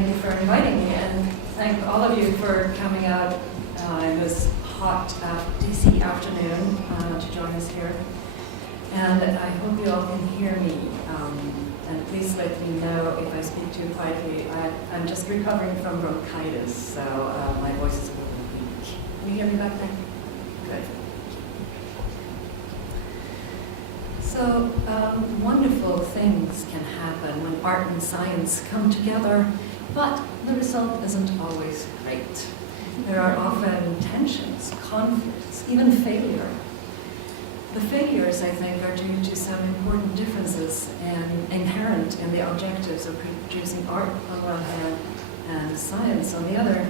thank you for inviting me, and thank all of you for coming out in this hot DC afternoon to join us here. And I hope you all can hear me. And please let me know if I speak too quietly. I'm just recovering from bronchitis, so my voice is a little weak. Can you hear me back there? Good. So wonderful things can happen when art and science come together, but the result isn't always great. There are often tensions, conflicts, even failure. The failures, I think, are due to some important differences inherent in the objectives of producing art on one hand and science on the other.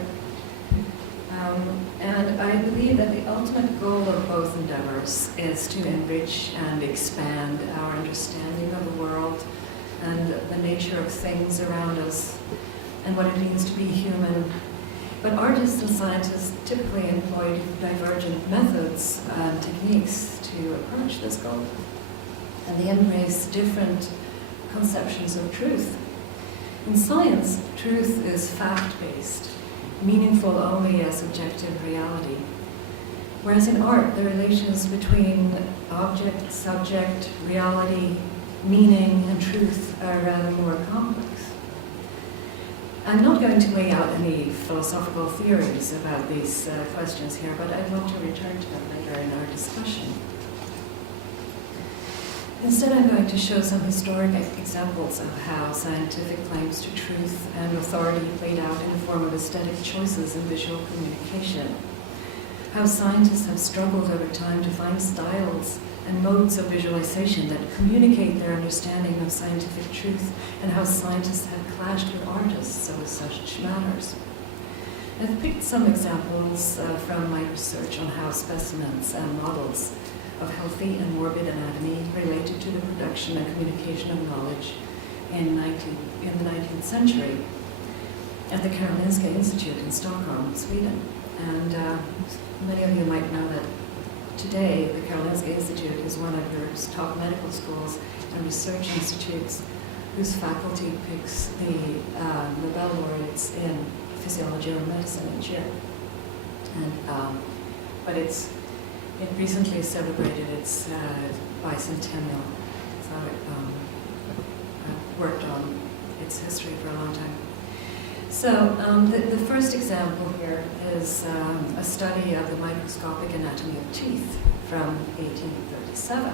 And I believe that the ultimate goal of both endeavors is to enrich and expand our understanding of the world and the nature of things around us and what it means to be human. But artists and scientists typically employ divergent methods and techniques to approach this goal. And they embrace different conceptions of truth. In science, truth is fact-based, meaningful only as objective reality. Whereas in art, the relations between object, subject, reality, meaning, and truth are rather more complex. I'm not going to lay out any philosophical theories about these questions here, but I'd like to return to them later in our discussion. Instead, I'm going to show some historic examples of how scientific claims to truth and authority played out in the form of aesthetic choices in visual communication. How scientists have struggled over time to find styles and modes of visualization that communicate their understanding of scientific truth, and how scientists have clashed with artists over such matters. I've picked some examples from my research on how specimens and models of healthy and morbid anatomy related to the production and communication of knowledge in the 19th century at the Karolinska Institute in Stockholm, Sweden. And many of you might know that today the Karolinska Institute is one of Europe's top medical schools and research institutes whose faculty picks the Nobel laureates in physiology or medicine each year. And, but it recently celebrated its bicentennial, so I've worked on its history for a long time. So the first example here is a study of the microscopic anatomy of teeth from 1837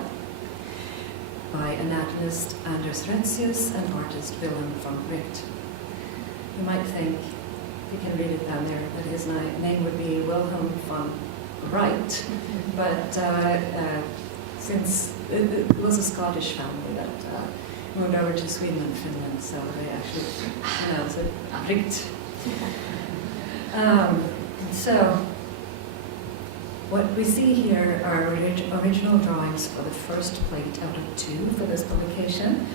by anatomist Anders Retzius and artist Willem van Richt. You might think, if you can read it down there, that his name would be Wilhelm van Right, but since it was a Scottish family that moved over to Sweden and Finland, so they actually pronounce it Richt. So what we see here are original drawings for the first plate out of 2 for this publication.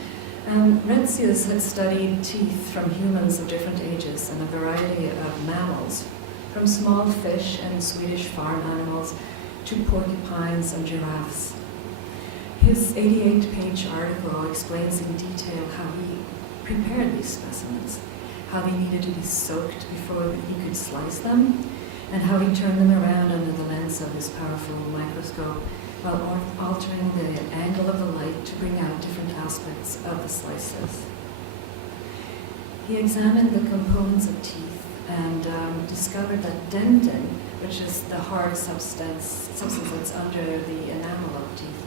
Retzius had studied teeth from humans of different ages and a variety of mammals, from small fish and Swedish farm animals to porcupines and giraffes. His 88-page article explains in detail how he prepared these specimens, how they needed to be soaked before he could slice them, and how he turned them around under the lens of his powerful microscope while altering the angle of the light to bring out different aspects of the slices. He examined the components of teeth and discovered that dentin, which is the hard substance that's under the enamel of teeth,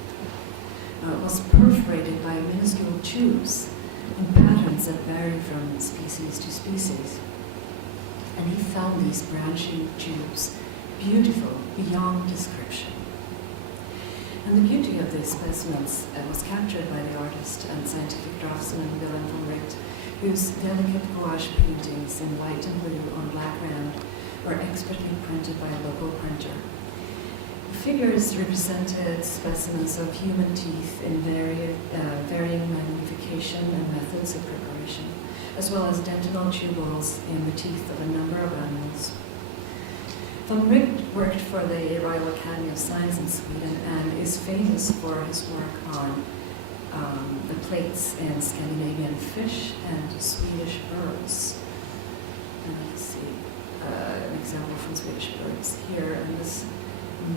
was perforated by minuscule tubes in patterns that vary from species to species. And he found these branching tubes beautiful beyond description. And the beauty of these specimens was captured by the artist and scientific draftsman Willem van Richt, whose delicate gouache paintings in white and blue on black ground were expertly printed by a local printer. The figures represented specimens of human teeth in varying magnification and methods of preparation, as well as dentinal tubules in the teeth of a number of animals. Van Richt worked for the Royal Academy of Science in Sweden and is famous for his work on the plates in Scandinavian fish and Swedish birds. And you can see an example from Swedish birds here, and this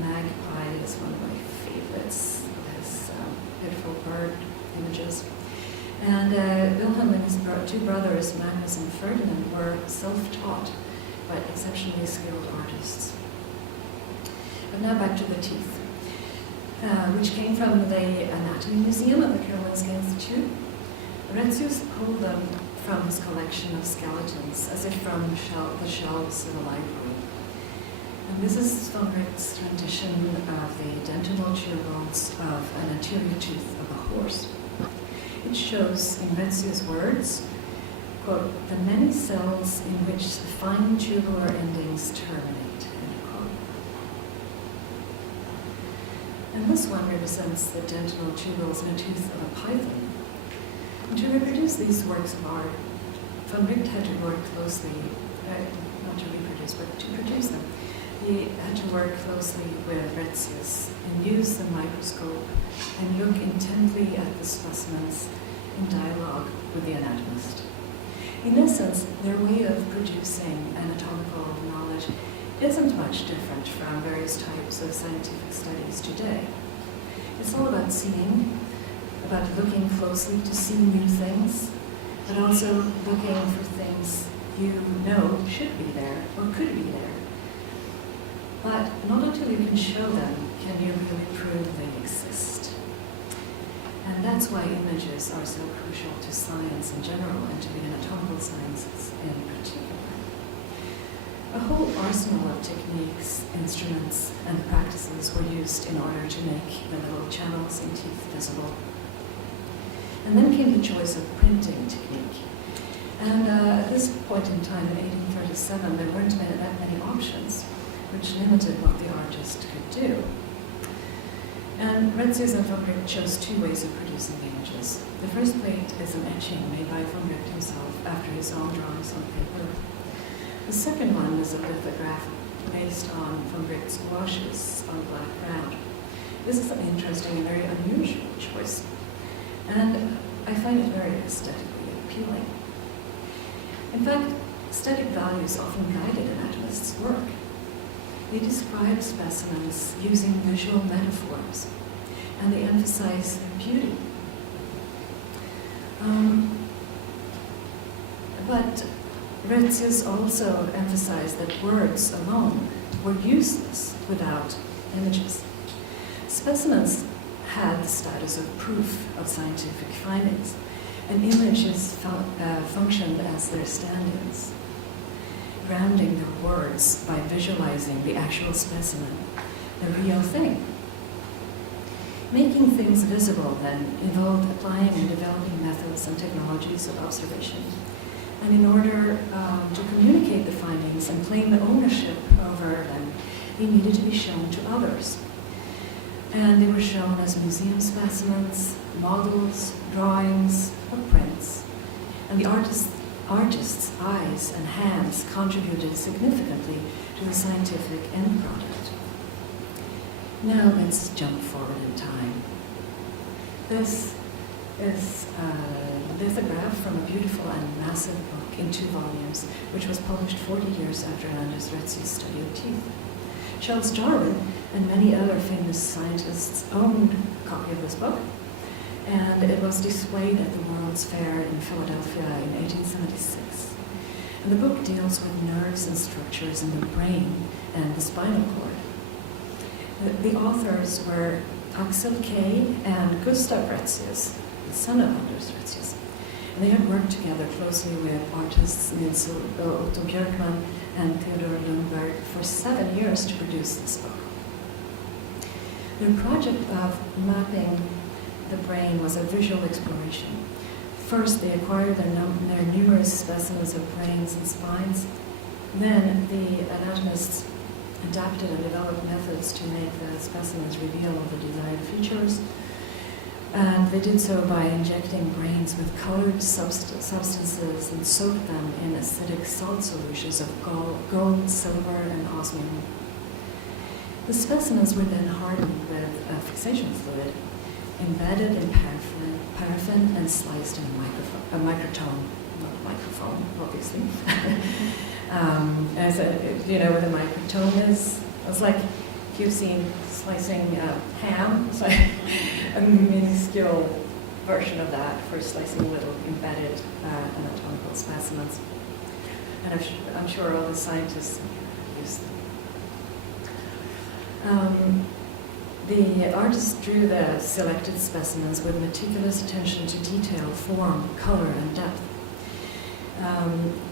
magpie is one of my favorites. It has beautiful bird images. And Wilhelm and his two brothers, Magnus and Ferdinand, were self-taught by exceptionally skilled artists. But now back to the teeth, which came from the Anatomy Museum at the Karolinska Institute. Retzius pulled them from his collection of skeletons, as if from the shelves of a library. And this is von Wright's rendition of the dentinal tubules of an anterior tooth of a horse. It shows, in Retzius' words, quote, the many cells in which the fine tubular endings terminate, end quote. And this one represents the dentinal tubules in a tooth of a python. And to reproduce these works of art, von Wright had to work closely, not to reproduce, but to produce them. He had to work closely with Retzius and use the microscope and look intently at the specimens in dialogue with the anatomist. In essence, their way of producing anatomical knowledge isn't much different from various types of scientific studies today. It's all about seeing, about looking closely to see new things, but also looking for things you know should be there or could be there. But not until you can show them can you really prove they exist. And that's why images are so crucial to science in general and to the anatomical sciences in particular. A whole arsenal of techniques, instruments, and practices were used in order to make the little channels in teeth visible. And then came the choice of printing technique. And at this point in time, in 1837, there weren't that many options, which limited what the artist could do. And Retzius and von Wright chose two ways of producing the images. The first plate is an etching made by von Wright himself after his own drawings on paper. The second one is a lithograph based on von Wright's gouaches on black ground. This is an interesting and very unusual choice, and I find it very aesthetically appealing. In fact, aesthetic values often guided anatomists' work. They describe specimens using visual metaphors, and they emphasize their beauty. But Retzius also emphasized that words alone were useless without images. Specimens had the status of proof of scientific findings, and images functioned as their stand-ins, grounding their words by visualizing the actual specimen, the real thing. Making things visible then involved applying and developing methods and technologies of observation. And in order to communicate the findings and claim the ownership over them, they needed to be shown to others. And they were shown as museum specimens, models, drawings, or prints. And the artist's eyes and hands contributed significantly to the scientific end product. Now let's jump forward in time. This is a lithograph from a beautiful and massive book in 2 volumes, which was published 40 years after Anders Retzius' study of teeth. Charles Darwin and many other famous scientists owned a copy of this book, and it was displayed at the World's Fair in Philadelphia in 1876. And the book deals with nerves and structures in the brain and the spinal cord. The authors were Axel Kay and Gustav Retzius, the son of Anders Retzius. And they had worked together closely with artists Nils Otto Björkman and Theodor Lundberg for 7 years to produce this book. Their project of mapping the brain was a visual exploration. First, they acquired their numerous specimens of brains and spines. Then, the anatomists adapted and developed methods to make the specimens reveal the desired features. And they did so by injecting brains with colored substances and soaked them in acidic salt solutions of gold, silver, and osmium. The specimens were then hardened with a fixation fluid, embedded in paraffin and sliced in a microtome, not a microphone, obviously. As a, what a microtome is. It's like if you've seen slicing ham, it's like a minuscule version of that for slicing little embedded anatomical specimens. And I'm sure all the scientists use them. The artist drew the selected specimens with meticulous attention to detail, form, color, and depth.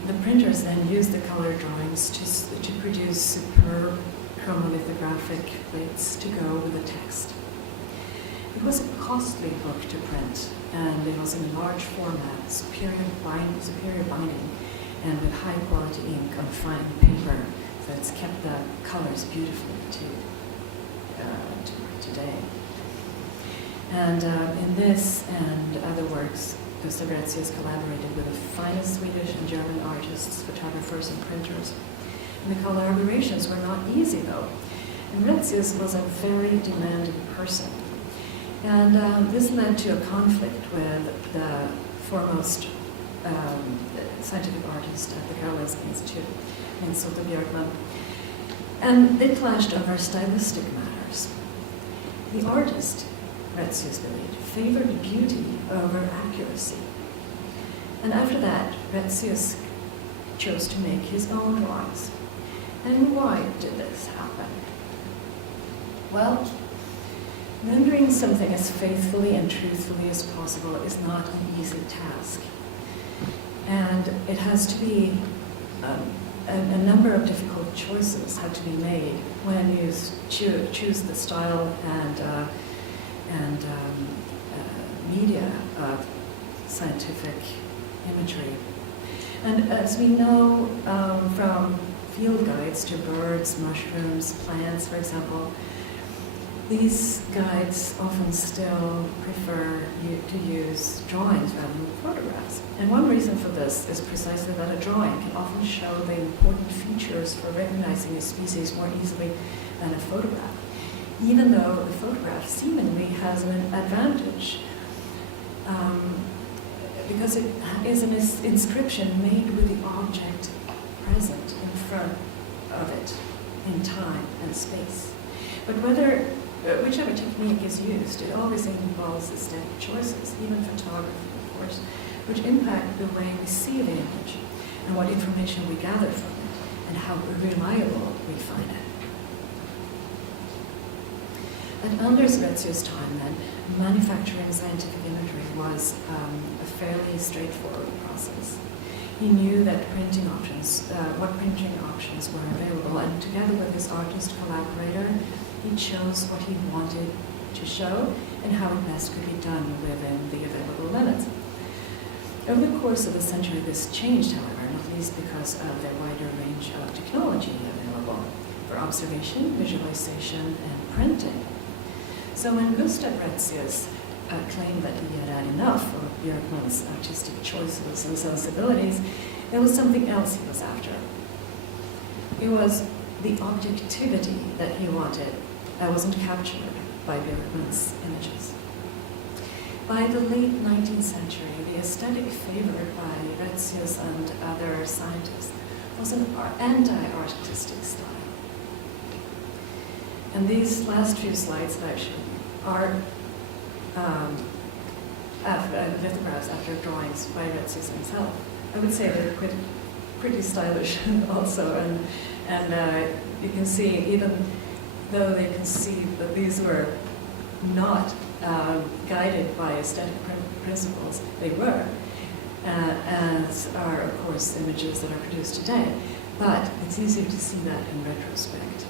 The printers then used the color drawings to produce superb chromolithographic plates to go with the text. It was a costly book to print, and it was in large format, superior binding, and with high quality ink on fine paper, so it's kept the colors beautifully to today. And in this and other works, Gustav Retzius collaborated with the finest Swedish and German artists, photographers, and printers. And the collaborations were not easy, though. And Retzius was a very demanding person. And this led to a conflict with the foremost scientific artist at the Karolinska Institute, Nils-Otto Björkman. And they clashed over stylistic matters. The artist, Retzius believed, favored beauty over accuracy. And after that, Retzius chose to make his own drawings. And why did this happen? Well, rendering something as faithfully and truthfully as possible is not an easy task. And it has to be, a number of difficult choices have to be made when you choose the style and media of scientific imagery. And as we know from field guides to birds, mushrooms, plants, for example, these guides often still prefer to use drawings rather than photographs. And one reason for this is precisely that a drawing can often show the important features for recognizing a species more easily than a photograph, even though the photograph seemingly has an advantage because it is an inscription made with the object present in front of it in time and space. But whichever technique is used, it always involves aesthetic choices, even photography, of course, which impact the way we see the image and what information we gather from it and how reliable we find it. At Anders Retzius' time, then, manufacturing scientific imagery was a fairly straightforward process. He knew that what printing options were available, and together with his artist collaborator, he chose what he wanted to show and how it best could be done within the available limits. Over the course of the century, this changed, however, not least because of the wider range of technology available for observation, visualization, and printing. So when Gustav Retzius claimed that he had had enough of Björkman's artistic choices and sensibilities, there was something else he was after. It was the objectivity that he wanted that wasn't captured by Björkman's images. By the late 19th century, the aesthetic favored by Retzius and other scientists was an anti-artistic style. And these last few slides that I've shown you are lithographs after drawings by Retzius himself. I would say they're pretty stylish also, and you can see, even though they can see that these were not guided by aesthetic principles, they were, as are, of course, images that are produced today. But it's easy to see that in retrospect.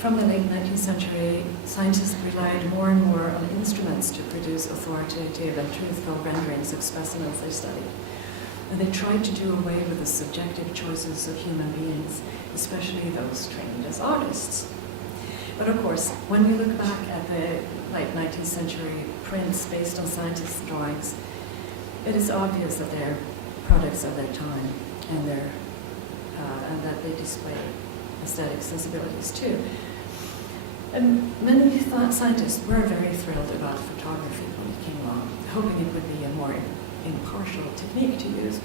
From the late 19th century, scientists relied more and more on instruments to produce authoritative and truthful renderings of specimens they studied. And they tried to do away with the subjective choices of human beings, especially those trained as artists. But of course, when we look back at the late 19th century prints based on scientists' drawings, it is obvious that they're products of their time and that they display aesthetic sensibilities too. And many scientists were very thrilled about photography when it came along, hoping it would be a more impartial technique to use.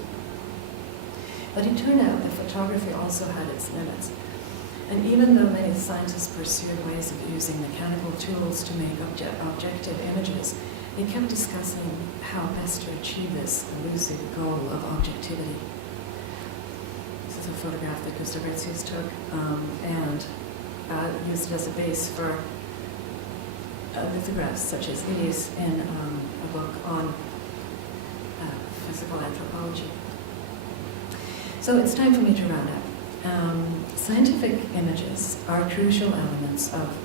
But it turned out that photography also had its limits. And even though many scientists pursued ways of using mechanical tools to make objective images, they kept discussing how best to achieve this elusive goal of objectivity. This is a photograph that Gustav Retzius took and used as a base for lithographs such as these in a book on physical anthropology. So it's time for me to round up. Scientific images are crucial elements of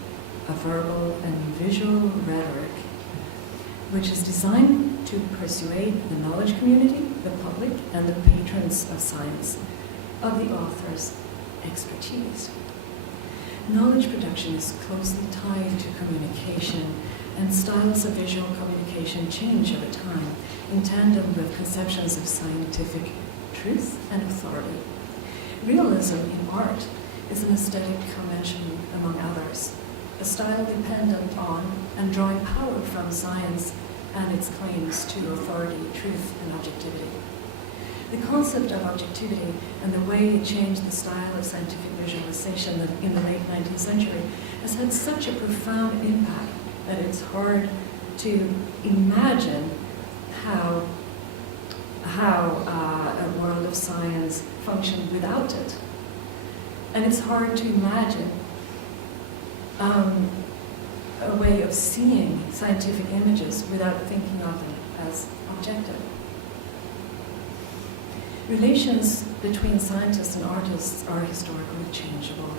a verbal and visual rhetoric which is designed to persuade the knowledge community, the public, and the patrons of science of the author's expertise. Knowledge production is closely tied to communication, and styles of visual communication change over time in tandem with conceptions of scientific truth and authority. Realism in art is an aesthetic convention among others, a style dependent on and drawing power from science and its claims to authority, truth, and objectivity. The concept of objectivity and the way it changed the style of scientific visualization in the late 19th century has had such a profound impact that it's hard to imagine how a world of science functioned without it. And it's hard to imagine a way of seeing scientific images without thinking of them as objective. Relations between scientists and artists are historically changeable.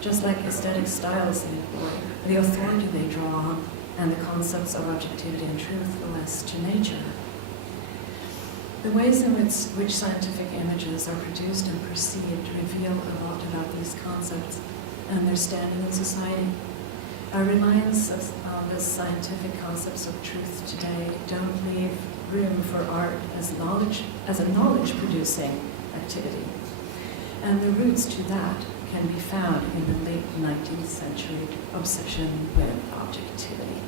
Just like aesthetic styles they employ, the authority they draw on, and the concepts of objectivity and truthfulness to nature. The ways in which scientific images are produced and perceived reveal a lot about these concepts and their standing in society. Our reliance on the scientific concepts of truth today don't leave room for art as a knowledge-producing activity. And the roots to that can be found in the late 19th century obsession with objectivity.